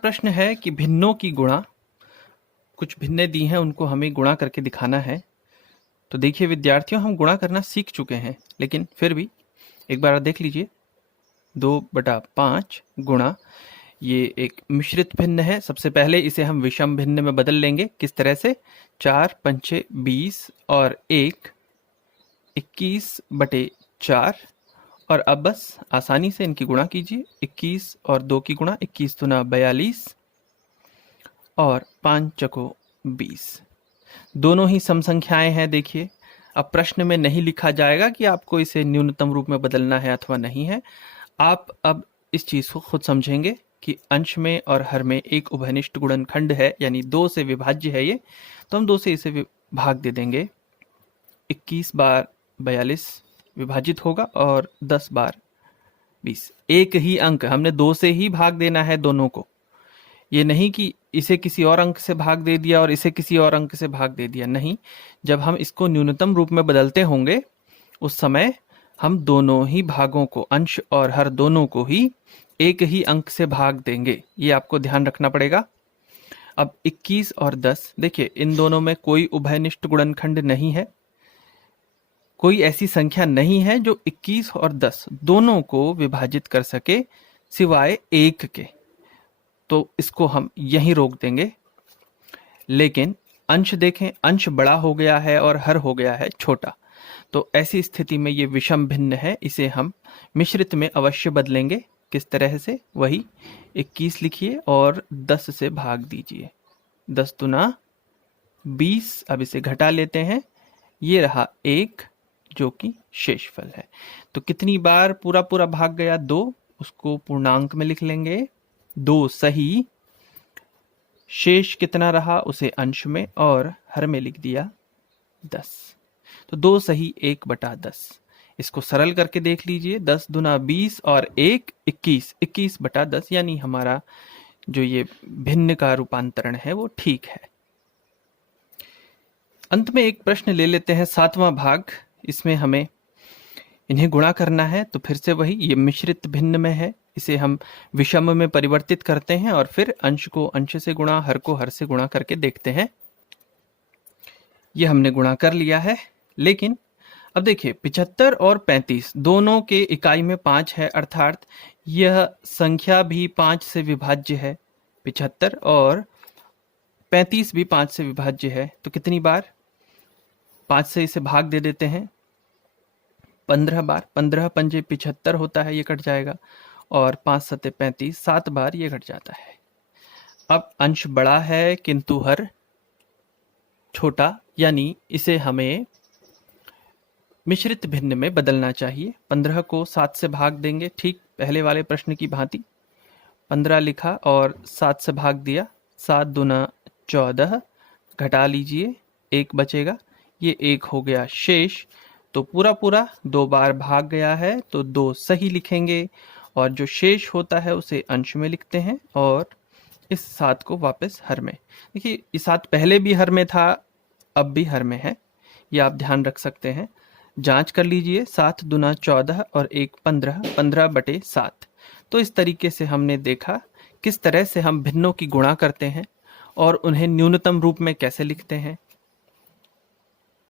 प्रश्न है कि भिन्नों की गुणा, कुछ भिन्नें दी हैं उनको हमें गुणा करके दिखाना है। तो देखिए विद्यार्थियों, हम गुणा करना सीख चुके हैं, लेकिन फिर भी एक बार देख लीजिए। 2/5 गुणा, ये एक मिश्रित भिन्न है। सबसे पहले इसे हम विषम भिन्न में बदल लेंगे। किस तरह से? 4 पंचे 20 और 1 21/4। और अब बस आसानी से इनकी गुणा कीजिए। 21 और 2 की गुणा, 21 दूना 42 और 5 चको 20। दोनों ही सम संख्याएं हैं। देखिए, अब प्रश्न में नहीं लिखा जाएगा कि आपको इसे न्यूनतम रूप में बदलना है अथवा नहीं है। आप अब इस चीज को खुद समझेंगे कि अंश में और हर में एक उभयनिष्ठ गुणनखंड है, यानी 2 से विभाज्य है ये। तो हम 2 से इसे भाग दे देंगे। 21 बार 42 विभाजित होगा और 10 बार 20। एक ही अंक, हमने 2 से ही भाग देना है दोनों को। ये नहीं कि इसे किसी और अंक से भाग दे दिया और इसे किसी और अंक से भाग दे दिया, नहीं। जब हम इसको न्यूनतम रूप में बदलते होंगे उस समय हम दोनों ही भागों को, अंश और हर दोनों को ही एक ही अंक से भाग देंगे। ये आपको ध्यान रखना पड़ेगा। अब 21 और 10, देखिए इन दोनों में कोई उभयनिष्ठ गुणनखंड नहीं है। कोई ऐसी संख्या नहीं है जो 21 और 10 दोनों को विभाजित कर सके सिवाय 1 के। तो इसको हम यहीं रोक देंगे। लेकिन अंश देखें, अंश बड़ा हो गया है और हर हो गया है छोटा। तो ऐसी स्थिति में ये विषम भिन्न है, इसे हम मिश्रित में अवश्य बदलेंगे। किस तरह से? वही 21 लिखिए और 10 से भाग दीजिए। 10 दूना 20। अब इसे घटा लेते हैं, ये रहा 1 जो कि शेषफल है। तो कितनी बार पूरा पूरा भाग गया? 2। उसको पूर्णांक में लिख लेंगे, 2 सही। शेष कितना रहा? उसे अंश में और हर में लिख दिया 10। तो 2 सही 1/10। इसको सरल करके देख लीजिए। 10 दूना 20 और 1 21, 21/10, यानी हमारा जो ये भिन्न का रूपांतरण है वो ठीक है। अंत में एक प्रश्न ले लेते हैं, 7वां भाग। इसमें हमें इन्हें गुणा करना है। तो फिर से वही, ये मिश्रित भिन्न में है, इसे हम विषम में परिवर्तित करते हैं और फिर अंश को अंश से गुणा, हर को हर से गुणा करके देखते हैं। ये हमने गुणा कर लिया है। लेकिन अब देखिए, 75 और 35 दोनों के इकाई में 5 है, अर्थात यह संख्या भी 5 से विभाज्य है। 75 और 35 भी 5 से विभाज्य है। तो कितनी बार? 5 से इसे भाग दे देते हैं 15 बार। 15 पंजे 75 होता है, ये कट जाएगा। और 5 सते 35, 7 बार ये घट जाता है। अब अंश बड़ा है किंतु हर छोटा, यानी इसे हमें मिश्रित भिन्न में बदलना चाहिए। 15 को 7 से भाग देंगे, ठीक पहले वाले प्रश्न की भांति। 15 लिखा और 7 से भाग दिया। 7 दूना 14, घटा लीजिए, 1 बचेगा। ये 1 हो गया शेष। तो पूरा पूरा 2 बार भाग गया है, तो 2 सही लिखेंगे और जो शेष होता है उसे अंश में लिखते हैं और इस 7 को वापस हर में। देखिए, ये 7 पहले भी हर में था, अब भी हर में है, ये आप ध्यान रख सकते हैं। जांच कर लीजिए। 7 दूना 14 और 1 15, 15/7। तो इस तरीके से हमने देखा किस तरह से हम भिन्नों की गुणा करते हैं और उन्हें न्यूनतम रूप में कैसे लिखते हैं।